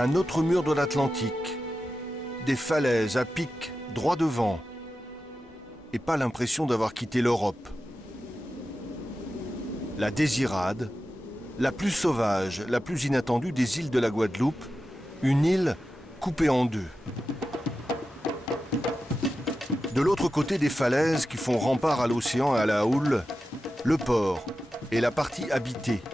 Un autre mur de l'Atlantique. Des falaises à pic, droit devant. Et pas l'impression d'avoir quitté l'Europe. La Désirade, la plus sauvage, la plus inattendue des îles de la Guadeloupe, une île coupée en deux. De l'autre côté des falaises qui font rempart à l'océan et à la houle, le port et la partie habitée.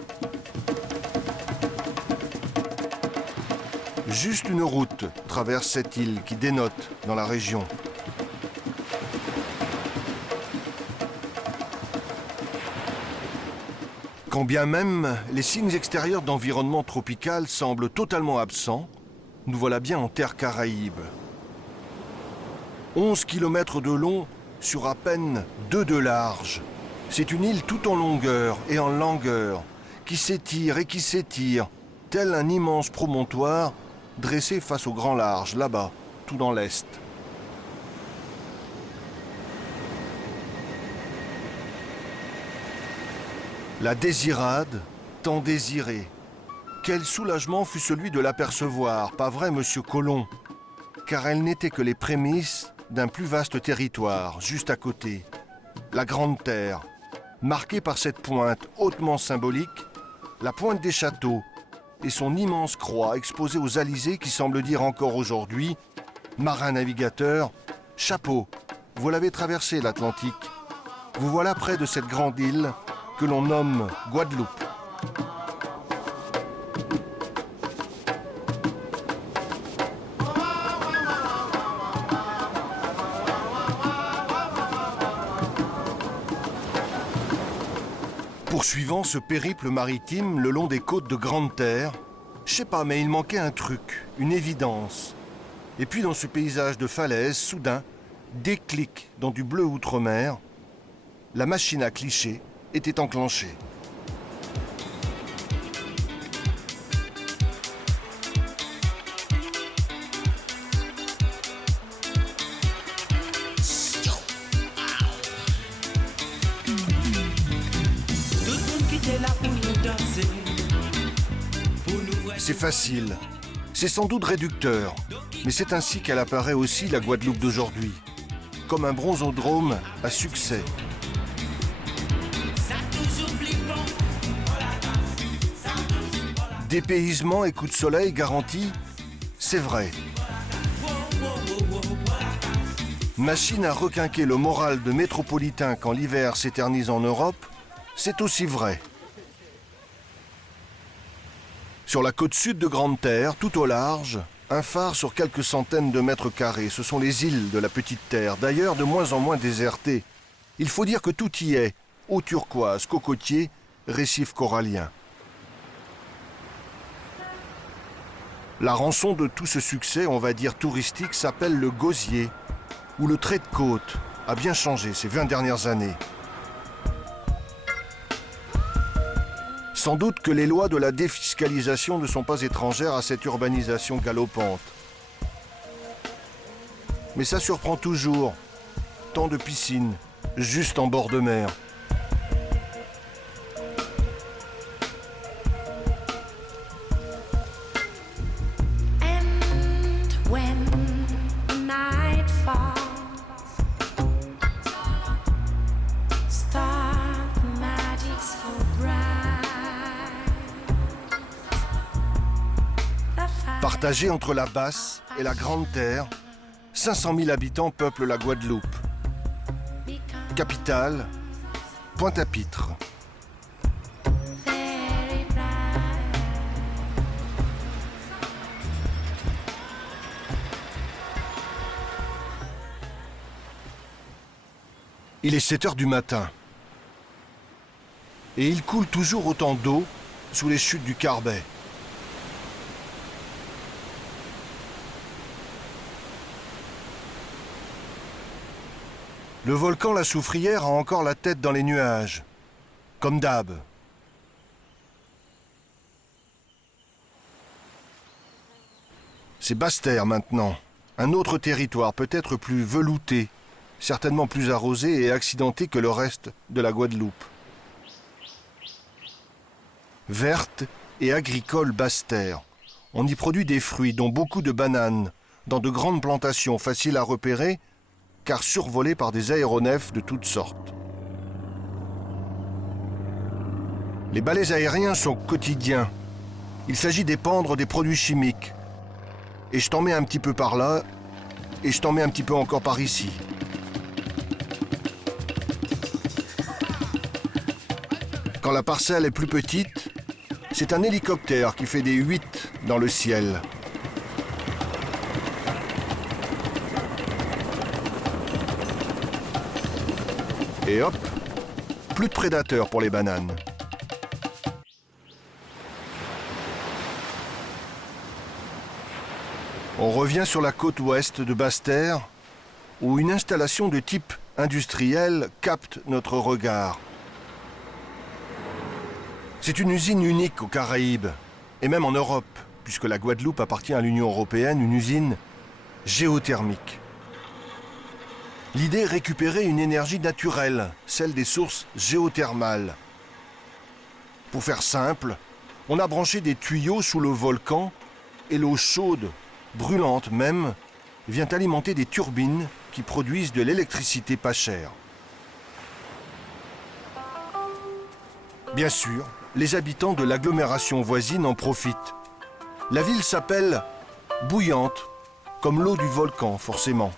Juste une route traverse cette île qui dénote dans la région. Quand bien même les signes extérieurs d'environnement tropical semblent totalement absents, nous voilà bien en terre caraïbe. 11 km de long sur à peine 2 de large. C'est une île tout en longueur et en langueur, qui s'étire et qui s'étire, tel un immense promontoire dressé face au grand large, là-bas, tout dans l'est. La Désirade, tant désirée. Quel soulagement fut celui de l'apercevoir, pas vrai, monsieur Colomb? Car elle n'était que les prémices d'un plus vaste territoire, juste à côté. La Grande Terre, marquée par cette pointe hautement symbolique, la pointe des châteaux, et son immense croix exposée aux alizés qui semble dire encore aujourd'hui « Marin navigateur, chapeau, vous l'avez traversé l'Atlantique. Vous voilà près de cette grande île que l'on nomme Guadeloupe. » Poursuivant ce périple maritime le long des côtes de Grande Terre, je sais pas, mais il manquait un truc, une évidence. Et puis dans ce paysage de falaises, soudain, déclic dans du bleu outre-mer, la machine à clichés était enclenchée. C'est facile, c'est sans doute réducteur, mais c'est ainsi qu'elle apparaît aussi la Guadeloupe d'aujourd'hui, comme un bronzodrome à succès. Dépaysement et coup de soleil garantis, c'est vrai. Machine à requinquer le moral de métropolitain quand l'hiver s'éternise en Europe, c'est aussi vrai. Sur la côte sud de Grande Terre, tout au large, un phare sur quelques centaines de mètres carrés. Ce sont les îles de la Petite Terre, d'ailleurs de moins en moins désertées. Il faut dire que tout y est, eau turquoise, cocotiers, récifs coralliens. La rançon de tout ce succès, on va dire touristique, s'appelle le gosier, où le trait de côte a bien changé ces 20 dernières années. Sans doute que les lois de la défiscalisation ne sont pas étrangères à cette urbanisation galopante. Mais ça surprend toujours. Tant de piscines, juste en bord de mer. Partagée entre la Basse et la Grande Terre, 500 000 habitants peuplent la Guadeloupe. Capitale, Pointe-à-Pitre. Il est 7 heures du matin. Et il coule toujours autant d'eau sous les chutes du Carbet. Le volcan La Soufrière a encore la tête dans les nuages, comme d'hab. C'est Basse-Terre maintenant, un autre territoire peut-être plus velouté, certainement plus arrosé et accidenté que le reste de la Guadeloupe. Verte et agricole Basse-Terre, On y produit des fruits, dont beaucoup de bananes, dans de grandes plantations faciles à repérer, car survolées par des aéronefs de toutes sortes. Les balais aériens sont quotidiens. Il s'agit d'épandre des produits chimiques. Et je t'en mets un petit peu par là, et je t'en mets un petit peu encore par ici. Quand la parcelle est plus petite, c'est un hélicoptère qui fait des 8 dans le ciel. Et hop, plus de prédateurs pour les bananes. On revient sur la côte ouest de Basse-Terre, où une installation de type industriel capte notre regard. C'est une usine unique aux Caraïbes, et même en Europe, puisque la Guadeloupe appartient à l'Union européenne, une usine géothermique. L'idée est récupérer une énergie naturelle, celle des sources géothermales. Pour faire simple, on a branché des tuyaux sous le volcan et l'eau chaude, brûlante même, vient alimenter des turbines qui produisent de l'électricité pas chère. Bien sûr, les habitants de l'agglomération voisine en profitent. La ville s'appelle Bouillante, comme l'eau du volcan forcément.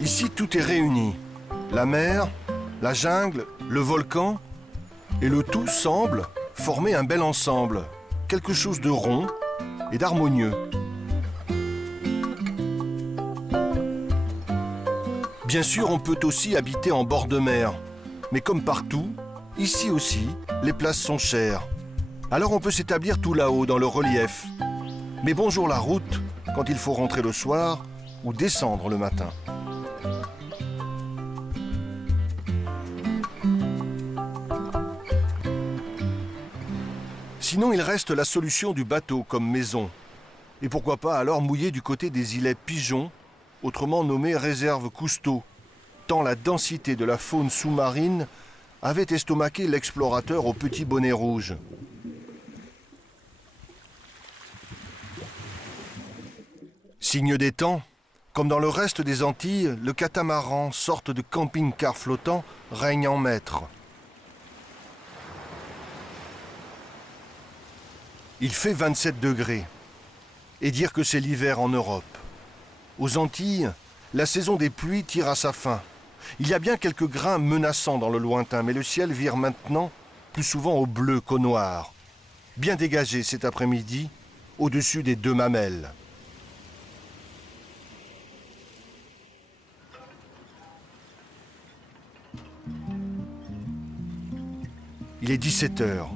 Ici, tout est réuni. La mer, la jungle, le volcan, et le tout semble former un bel ensemble, quelque chose de rond et d'harmonieux. Bien sûr, on peut aussi habiter en bord de mer, mais comme partout, ici aussi, les places sont chères. Alors on peut s'établir tout là-haut dans le relief. Mais bonjour la route quand il faut rentrer le soir ou descendre le matin. Sinon, il reste la solution du bateau comme maison. Et pourquoi pas alors mouiller du côté des îlets Pigeons, autrement nommés réserve Cousteau, tant la densité de la faune sous-marine avait estomaqué l'explorateur au petit bonnet rouge. Signe des temps, comme dans le reste des Antilles, le catamaran, sorte de camping-car flottant, règne en maître. Il fait 27 degrés. Et dire que c'est l'hiver en Europe. Aux Antilles, la saison des pluies tire à sa fin. Il y a bien quelques grains menaçants dans le lointain, mais le ciel vire maintenant plus souvent au bleu qu'au noir. Bien dégagé cet après-midi, au-dessus des deux mamelles. Il est 17 h.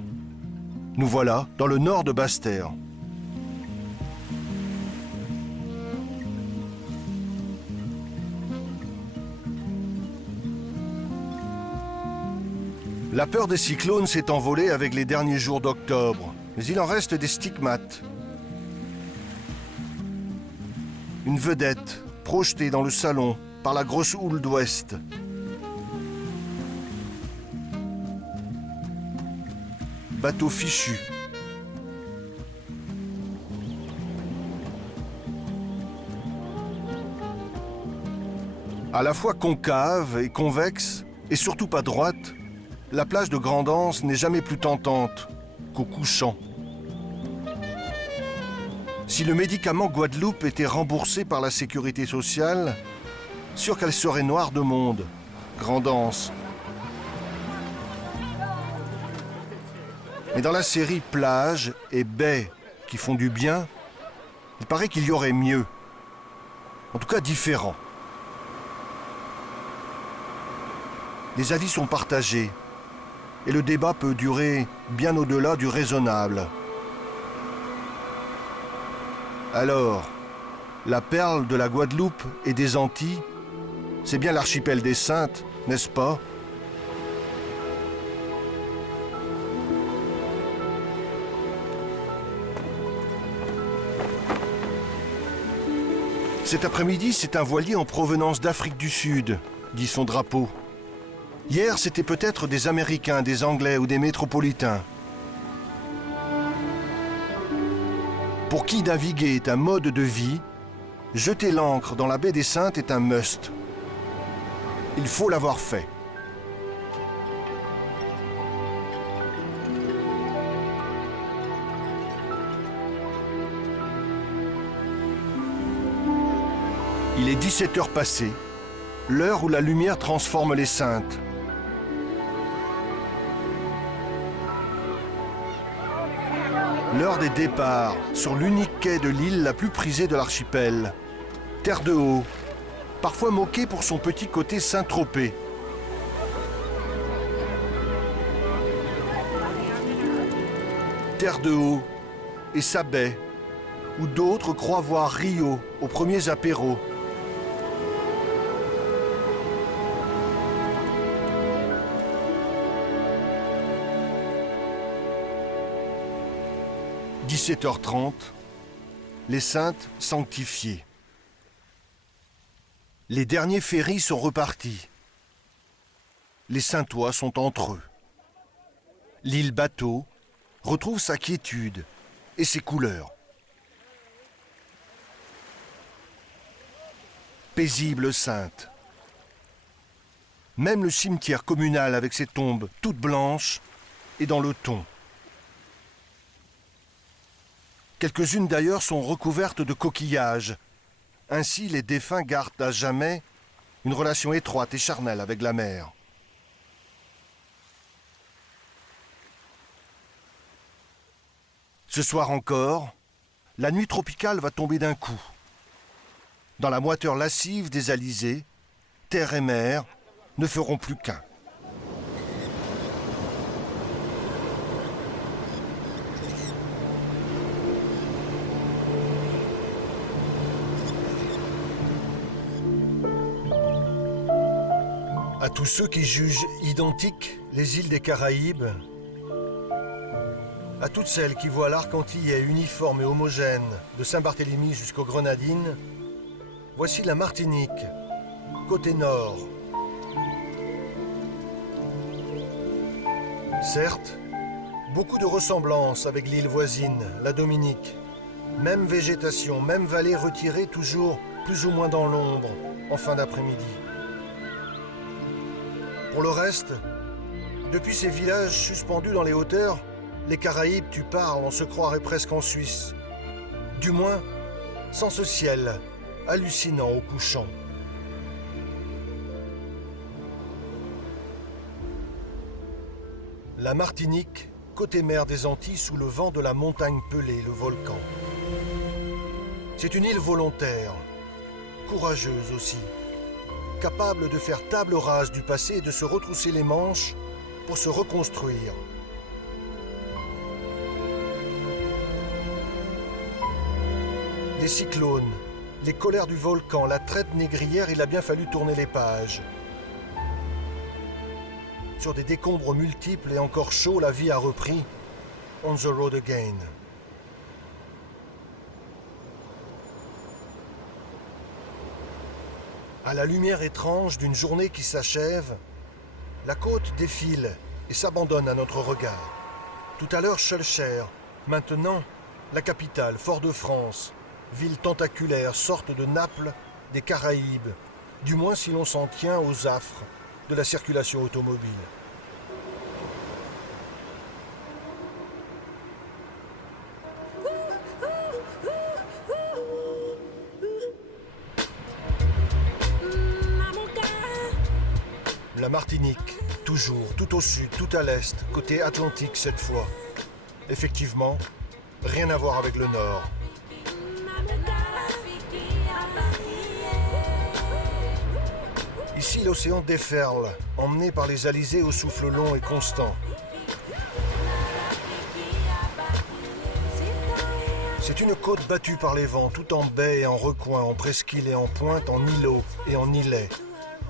Nous voilà dans le nord de Basse-Terre. La peur des cyclones s'est envolée avec les derniers jours d'octobre, mais il en reste des stigmates. Une vedette projetée dans le salon par la grosse houle d'ouest. Bateau fichu. À la fois concave et convexe, et surtout pas droite, la plage de Grand'Anse n'est jamais plus tentante qu'au couchant. Si le médicament Guadeloupe était remboursé par la sécurité sociale, sûr qu'elle serait noire de monde, Grand'Anse. Mais dans la série Plage et Baie qui font du bien, il paraît qu'il y aurait mieux. En tout cas différent. Les avis sont partagés et le débat peut durer bien au-delà du raisonnable. Alors, la perle de la Guadeloupe et des Antilles, c'est bien l'archipel des Saintes, n'est-ce pas ? Cet après-midi, c'est un voilier en provenance d'Afrique du Sud, dit son drapeau. Hier, c'était peut-être des Américains, des Anglais ou des métropolitains. Pour qui naviguer est un mode de vie, jeter l'ancre dans la baie des Saintes est un must. Il faut l'avoir fait. Il est 17 heures passées, l'heure où la lumière transforme les Saintes. L'heure des départs sur l'unique quai de l'île la plus prisée de l'archipel. Terre de Haut, parfois moquée pour son petit côté Saint-Tropez. Terre de Haut et sa baie, où d'autres croient voir Rio aux premiers apéros. « 17h30, les Saintes sanctifiées. Les derniers ferries sont repartis. Les Saintois sont entre eux. L'île Bateau retrouve sa quiétude et ses couleurs. Paisible Sainte. Même le cimetière communal avec ses tombes toutes blanches est dans le ton. Quelques-unes d'ailleurs sont recouvertes de coquillages. Ainsi, les défunts gardent à jamais une relation étroite et charnelle avec la mer. Ce soir encore, la nuit tropicale va tomber d'un coup. Dans la moiteur lascive des alizés, terre et mer ne feront plus qu'un. À tous ceux qui jugent identiques les îles des Caraïbes, à toutes celles qui voient l'arc antillais uniforme et homogène de Saint-Barthélemy jusqu'aux Grenadines, voici la Martinique, côté nord. Certes, beaucoup de ressemblances avec l'île voisine, la Dominique. Même végétation, même vallée retirée toujours plus ou moins dans l'ombre en fin d'après-midi. Pour le reste, depuis ces villages suspendus dans les hauteurs, les Caraïbes, tu parles, on se croirait presque en Suisse. Du moins, sans ce ciel hallucinant au couchant. La Martinique, côté mer des Antilles, sous le vent de la montagne pelée, le volcan. C'est une île volontaire, courageuse aussi, capable de faire table rase du passé et de se retrousser les manches pour se reconstruire. Les cyclones, les colères du volcan, la traite négrière, il a bien fallu tourner les pages. Sur des décombres multiples et encore chauds, la vie a repris. On the road again. À la lumière étrange d'une journée qui s'achève, la côte défile et s'abandonne à notre regard. Tout à l'heure, Schœlcher, maintenant, la capitale, Fort-de-France, ville tentaculaire, sorte de Naples des Caraïbes, du moins si l'on s'en tient aux affres de la circulation automobile. La Martinique, toujours, tout au sud, tout à l'est, côté Atlantique cette fois. Effectivement, rien à voir avec le nord. Ici, l'océan déferle, emmené par les alizés au souffle long et constant. C'est une côte battue par les vents, tout en baie et en recoin, en presqu'île et en pointe, en îlot et en îlet.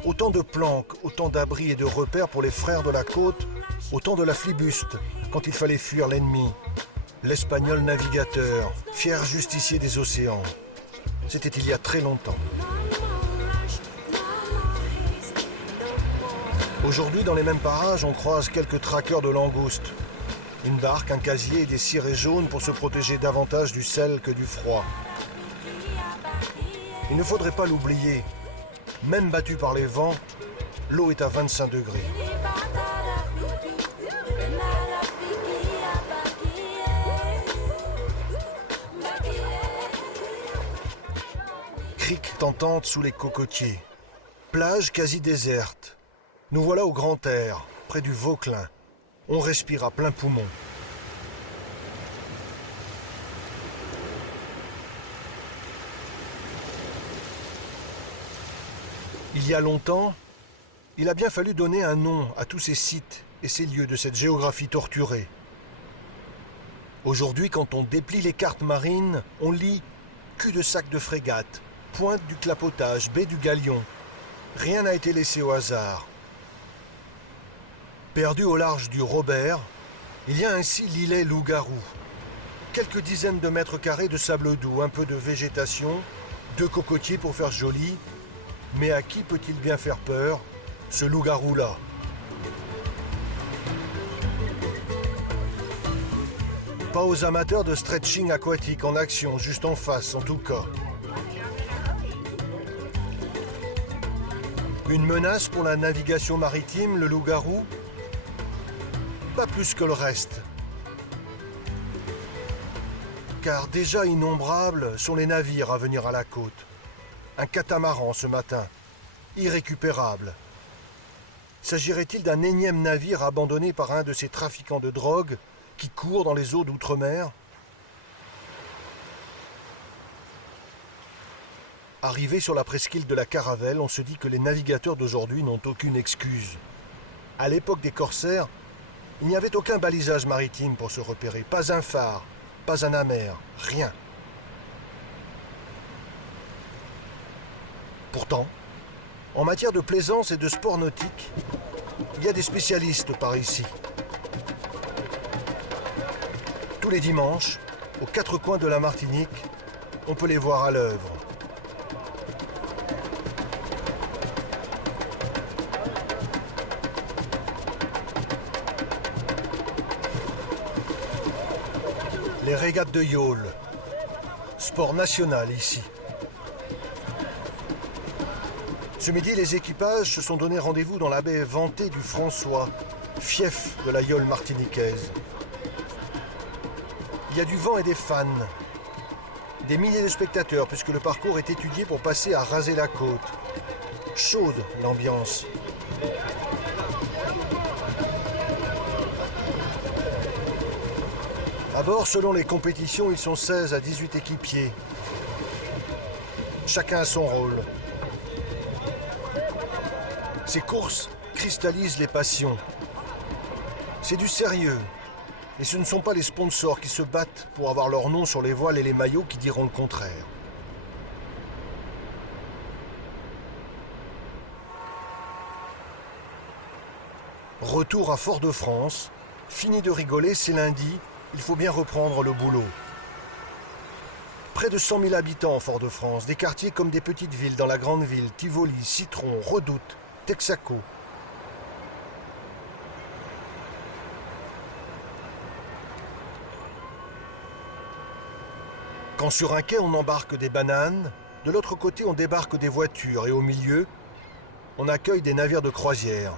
Autant de planques, autant d'abris et de repères pour les frères de la côte, autant de la flibuste quand il fallait fuir l'ennemi. L'espagnol navigateur, fier justicier des océans. C'était il y a très longtemps. Aujourd'hui, dans les mêmes parages, on croise quelques traqueurs de langoustes. Une barque, un casier et des cirés jaunes pour se protéger davantage du sel que du froid. Il ne faudrait pas l'oublier. Même battue par les vents, l'eau est à 25 degrés. Crique tentante sous les cocotiers. Plage quasi déserte. Nous voilà au grand air, près du Vauclin. On respire à plein poumon. Il y a longtemps, il a bien fallu donner un nom à tous ces sites et ces lieux de cette géographie torturée. Aujourd'hui, quand on déplie les cartes marines, on lit cul-de-sac de frégate, pointe du clapotage, baie du Galion. Rien n'a été laissé au hasard. Perdu au large du Robert, il y a ainsi l'îlet Loup-Garou. Quelques dizaines de mètres carrés de sable doux, un peu de végétation, 2 cocotiers pour faire joli. Mais à qui peut-il bien faire peur, ce loup-garou-là? Pas aux amateurs de stretching aquatique en action, juste en face en tout cas. Une menace pour la navigation maritime, le loup-garou? Pas plus que le reste. Car déjà innombrables sont les navires à venir à la côte. Un catamaran ce matin, irrécupérable. S'agirait-il d'un énième navire abandonné par un de ces trafiquants de drogue qui courent dans les eaux d'outre-mer? Arrivé sur la presqu'île de la Caravelle, on se dit que les navigateurs d'aujourd'hui n'ont aucune excuse. À l'époque des corsaires, il n'y avait aucun balisage maritime pour se repérer, pas un phare, pas un amer, rien. Pourtant, en matière de plaisance et de sport nautique, il y a des spécialistes par ici. Tous les dimanches, aux 4 coins de la Martinique, on peut les voir à l'œuvre. Les régates de yawl, sport national ici. Ce midi, les équipages se sont donné rendez-vous dans la baie vantée du François, fief de la yawl martiniquaise. Il y a du vent et des fans, des milliers de spectateurs puisque le parcours est étudié pour passer à raser la côte. Chaude l'ambiance. À bord, selon les compétitions, ils sont 16 à 18 équipiers. Chacun a son rôle. Ces courses cristallisent les passions. C'est du sérieux. Et ce ne sont pas les sponsors qui se battent pour avoir leur nom sur les voiles et les maillots qui diront le contraire. Retour à Fort-de-France. Fini de rigoler, c'est lundi. Il faut bien reprendre le boulot. Près de 100 000 habitants en Fort-de-France, des quartiers comme des petites villes dans la grande ville, Tivoli, Citron, Redoute, Texaco. Quand sur un quai on embarque des bananes, de l'autre côté on débarque des voitures et au milieu, on accueille des navires de croisière.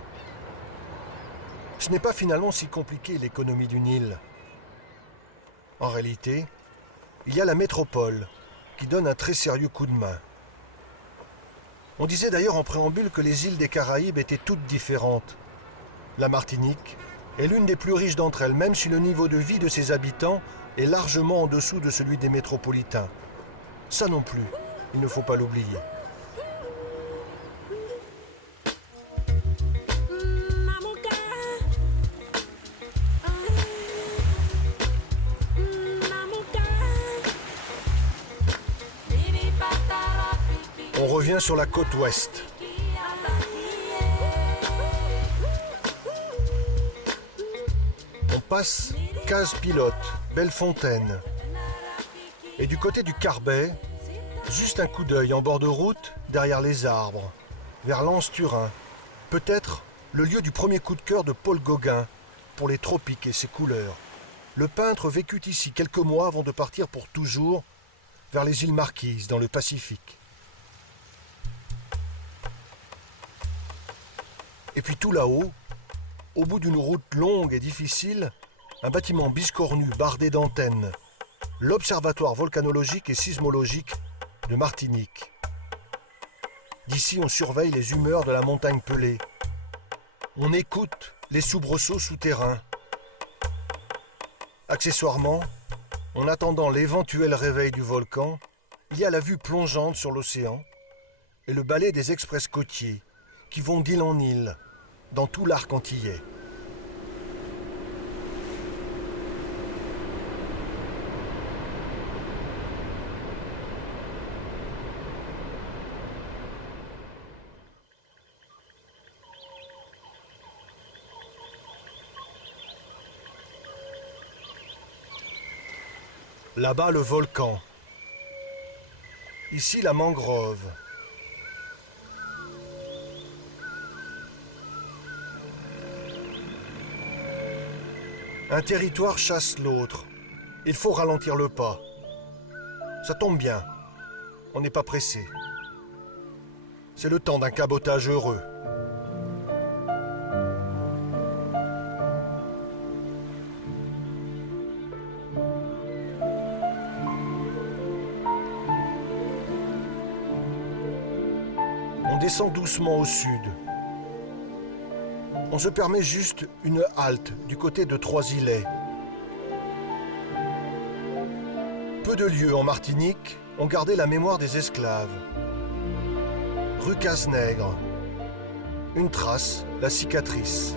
Ce n'est pas finalement si compliqué l'économie d'une île. En réalité, il y a la métropole qui donne un très sérieux coup de main. On disait d'ailleurs en préambule que les îles des Caraïbes étaient toutes différentes. La Martinique est l'une des plus riches d'entre elles, même si le niveau de vie de ses habitants est largement en dessous de celui des métropolitains. Ça non plus, il ne faut pas l'oublier. On revient sur la côte ouest. On passe Case-Pilote, Bellefontaine. Et du côté du Carbet, Juste un coup d'œil en bord de route, derrière les arbres, vers l'Anse-Turin. Peut-être le lieu du premier coup de cœur de Paul Gauguin pour les tropiques et ses couleurs. Le peintre vécut ici quelques mois avant de partir pour toujours vers les îles Marquises dans le Pacifique. Et puis tout là-haut, au bout d'une route longue et difficile, un bâtiment biscornu bardé d'antennes, l'Observatoire volcanologique et sismologique de Martinique. D'ici, on surveille les humeurs de la montagne pelée. On écoute les soubresauts souterrains. Accessoirement, en attendant l'éventuel réveil du volcan, il y a la vue plongeante sur l'océan et le balai des express côtiers qui vont d'île en île dans tout l'arc antillais. Là-bas, le volcan. Ici, la mangrove. Un territoire chasse l'autre. Il faut ralentir le pas. Ça tombe bien. On n'est pas pressé. C'est le temps d'un cabotage heureux. On descend doucement au sud. On se permet juste une halte du côté de Trois-Îlets. Peu de lieux en Martinique ont gardé la mémoire des esclaves. Rue Cazenègre. Une trace, la cicatrice.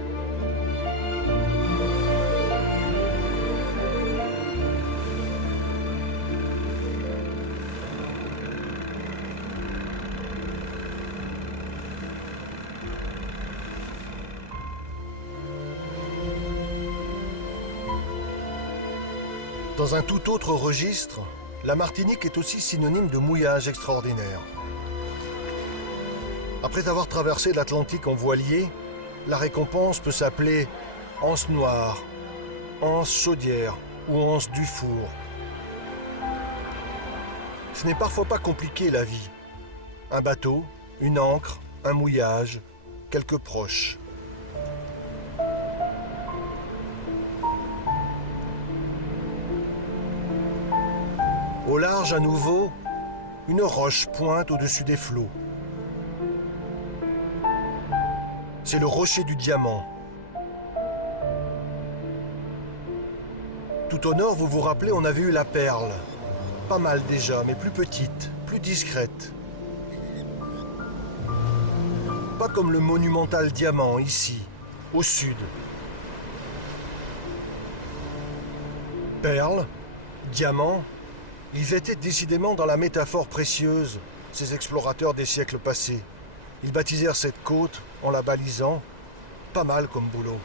Dans un tout autre registre, la Martinique est aussi synonyme de mouillage extraordinaire. Après avoir traversé l'Atlantique en voilier, la récompense peut s'appeler anse noire, anse chaudière ou anse Dufour. Ce n'est parfois pas compliqué la vie. Un bateau, une ancre, un mouillage, quelques proches. Au large à nouveau, une roche pointe au-dessus des flots. C'est le rocher du Diamant. Tout au nord, vous vous rappelez, on avait eu la Perle. Pas mal déjà, mais plus petite, plus discrète. Pas comme le monumental Diamant, ici, au sud. Perle, diamant, ils étaient décidément dans la métaphore précieuse, ces explorateurs des siècles passés. Ils baptisèrent cette côte en la balisant, pas mal comme boulot.